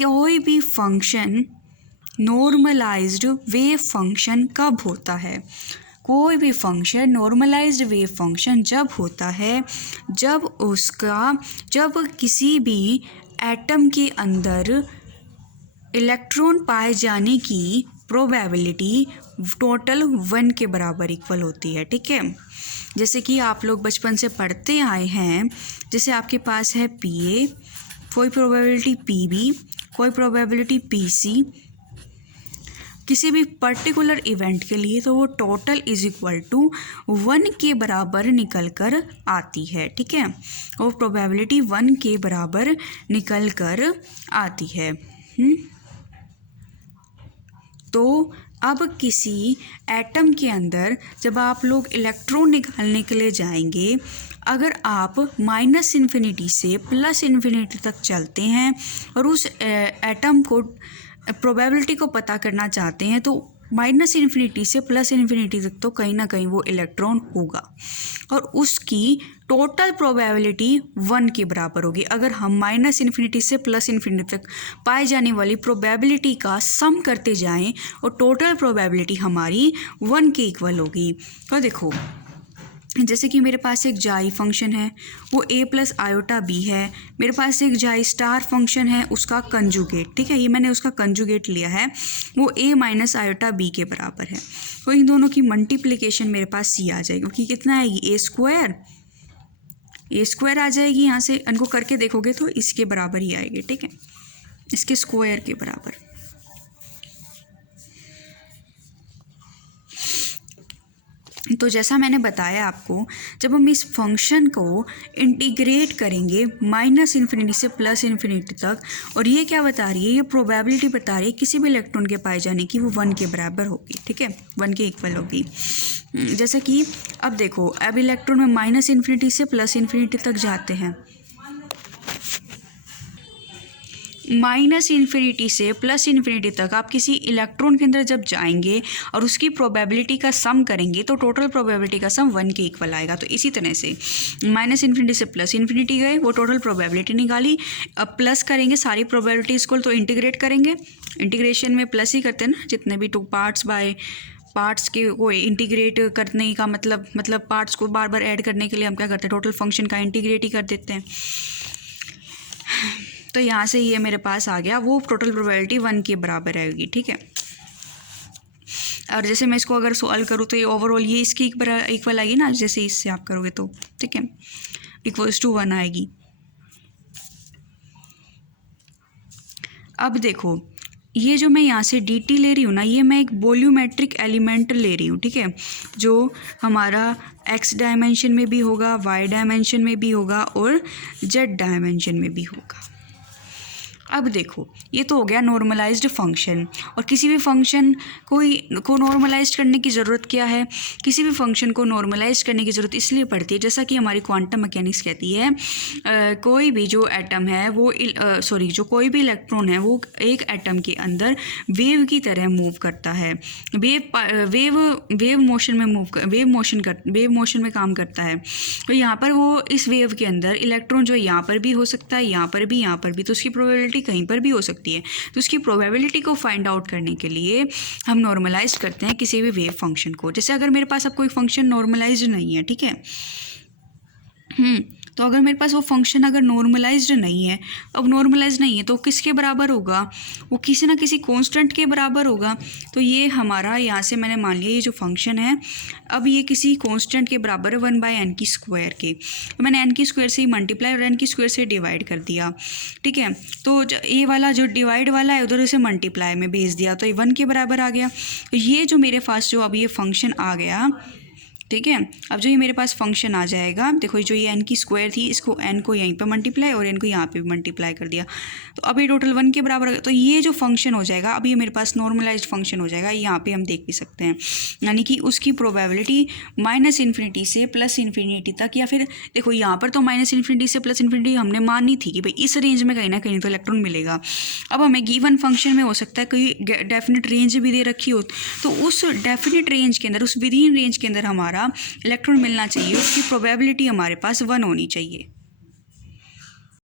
कोई भी function normalised wave function कब होता है? कोई भी फंक्शन नॉर्मलाइज्ड वेव फंक्शन जब होता है जब किसी भी एटम के अंदर इलेक्ट्रॉन पाए जाने की प्रोबेबिलिटी टोटल 1 के बराबर इक्वल होती है। ठीक है, जैसे कि आप लोग बचपन से पढ़ते आए हैं, जैसे आपके पास है P A, कोई प्रोबेबिलिटी PB, कोई प्रोबेबिलिटी PC किसी भी पर्टिकुलर इवेंट के लिए, तो वो टोटल इज इक्वल टू 1 के बराबर निकल कर आती है। ठीक है, वो प्रोबेबिलिटी 1 के बराबर निकल कर आती है। तो अब किसी एटम के अंदर जब आप लोग इलेक्ट्रॉन निकालने के लिए जाएंगे, अगर आप -इन्फिनिटी से +इन्फिनिटी तक चलते हैं और उस एटम को प्रोबेबिलिटी को पता करना चाहते हैं, तो -इन्फिनिटी से +इन्फिनिटी तक तो कहीं ना कहीं वो इलेक्ट्रॉन होगा और उसकी टोटल प्रोबेबिलिटी 1 के बराबर होगी। अगर हम -इन्फिनिटी से +इन्फिनिटी तक पाए जाने वाली प्रोबेबिलिटी का सम करते जाएं और टोटल प्रोबेबिलिटी हमारी 1 के इक्वल होगी। तो देखो, जैसे कि मेरे पास एक जाई फंक्शन है, वो A + आयोटा B है। मेरे पास एक जाई स्टार फंक्शन है, उसका कंजुगेट, ठीक है, ये मैंने उसका कंजुगेट लिया है, वो A - आयोटा B के बराबर है। तो इन दोनों की मल्टीप्लिकेशन मेरे पास C आ जाएगी, क्योंकि कितना आएगी A स्क्वायर आ जाएगी। यहाँ से इनको करके देखोगे तो इसके बराबर ही आएगी। ठीक है, इसके स्क्वायर के बराबर। तो जैसा मैंने बताया आपको, जब हम इस फंक्शन को इंटीग्रेट करेंगे -इन्फिनिटी से +इन्फिनिटी तक, और ये क्या बता रही है, ये प्रोबेबिलिटी बता रही है किसी भी इलेक्ट्रॉन के पाए जाने की, वो 1 के बराबर होगी। ठीक है, 1 के इक्वल होगी। जैसा कि अब देखो, अब इलेक्ट्रॉन में -इन्फिनिटी से +इन्फिनिटी तक जाते हैं, -इन्फिनिटी से +इन्फिनिटी तक आप किसी इलेक्ट्रॉन के अंदर जब जाएंगे और उसकी प्रोबेबिलिटी का सम करेंगे, तो टोटल प्रोबेबिलिटी का सम 1 के इक्वल आएगा। तो इसी तरह से -इन्फिनिटी से +इन्फिनिटी गए, वो टोटल प्रोबेबिलिटी निकाली, अब प्लस करेंगे सारी प्रोबेबिलिटीज़ को, तो इंटीग्रेट करेंगे। इंटीग्रेशन में प्लस ही करते हैं ना, जितने भी 2 पार्ट्स बाय पार्ट्स के को इंटीग्रेट करने का मतलब पार्ट्स को बार बार ऐड करने के लिए हम क्या करते हैं, टोटल फंक्शन का इंटीग्रेट ही कर देते हैं। तो यहाँ से ये मेरे पास आ गया, वो टोटल प्रोबेबिलिटी 1 के बराबर आएगी। ठीक है, और जैसे मैं इसको अगर सॉल्व करूँ तो ये ओवरऑल ये इसकी इक्वल आएगी ना, जैसे इससे आप करोगे तो, ठीक है, =1 आएगी। अब देखो, ये जो मैं यहाँ से dt ले रही हूँ ना, ये मैं एक वॉल्यूमेट्रिक एलिमेंट ले रही हूँ। ठीक है, जो हमारा x डायमेंशन में भी होगा, y डायमेंशन में भी होगा और z डायमेंशन में भी होगा। अब देखो, ये तो हो गया नॉर्मलाइज्ड फंक्शन। और किसी भी फंक्शन को नॉर्मलाइज करने की ज़रूरत क्या है, किसी भी फंक्शन को नॉर्मलाइज करने की ज़रूरत इसलिए पड़ती है, जैसा कि हमारी क्वांटम मैकेनिक्स कहती है, कोई भी जो एटम है वो जो कोई भी इलेक्ट्रॉन है वो एक एटम के अंदर वेव की तरह मूव करता है, वेव मोशन में काम करता है। तो यहाँ पर वो इस वेव के अंदर इलेक्ट्रॉन जो है यहाँ पर भी हो सकता है, यहाँ पर भी, तो उसकी प्रोबेबिलिटी कहीं पर भी हो सकती है। तो उसकी प्रोबेबिलिटी को फाइंड आउट करने के लिए हम नॉर्मलाइज करते हैं किसी भी वेव फंक्शन को। जैसे अगर मेरे पास अब कोई फंक्शन नॉर्मलाइज्ड नहीं है, ठीक है, तो अगर मेरे पास वो फंक्शन अगर नॉर्मलाइज्ड नहीं है, अब नॉर्मलाइज्ड नहीं है तो किसके बराबर होगा, वो किसी ना किसी कांस्टेंट के बराबर होगा। तो ये हमारा यहाँ से मैंने मान लिया ये जो फंक्शन है, अब ये किसी कांस्टेंट के बराबर है 1/n² के। तो मैंने n² से ही मल्टीप्लाई और n² से डिवाइड कर दिया। ठीक है, तो ये वाला जो डिवाइड वाला है उधर उसे मल्टीप्लाई में भेज दिया, तो ये 1 के बराबर आ गया। तो ये जो मेरे पास जो अब ये फंक्शन आ गया, ठीक है, अब जो ये मेरे पास फंक्शन आ जाएगा, देखो जो ये n² थी, इसको n को यहीं पर मल्टीप्लाई और n को यहाँ पे भी मल्टीप्लाई कर दिया, तो अब ये टोटल 1 के बराबर। तो ये जो फंक्शन हो जाएगा, अब ये मेरे पास नॉर्मलाइज्ड फंक्शन हो जाएगा। यहाँ पे हम देख भी सकते हैं, यानी कि उसकी प्रोबेबिलिटी -इन्फिनिटी से +इन्फिनिटी तक, या फिर देखो यहाँ पर तो -इन्फिनिटी से +इन्फिनिटी हमने मानी थी कि भाई इस रेंज में कहीं ना कहीं तो इलेक्ट्रॉन मिलेगा। अब हमें गिवन फंक्शन में हो सकता है कोई डेफिनेट रेंज भी दे रखी हो, तो उस डेफिनेट रेंज के अंदर, उस विदिन रेंज के अंदर हमारा इलेक्ट्रॉन मिलना चाहिए, उसकी प्रोबेबिलिटी हमारे पास 1 होनी चाहिए।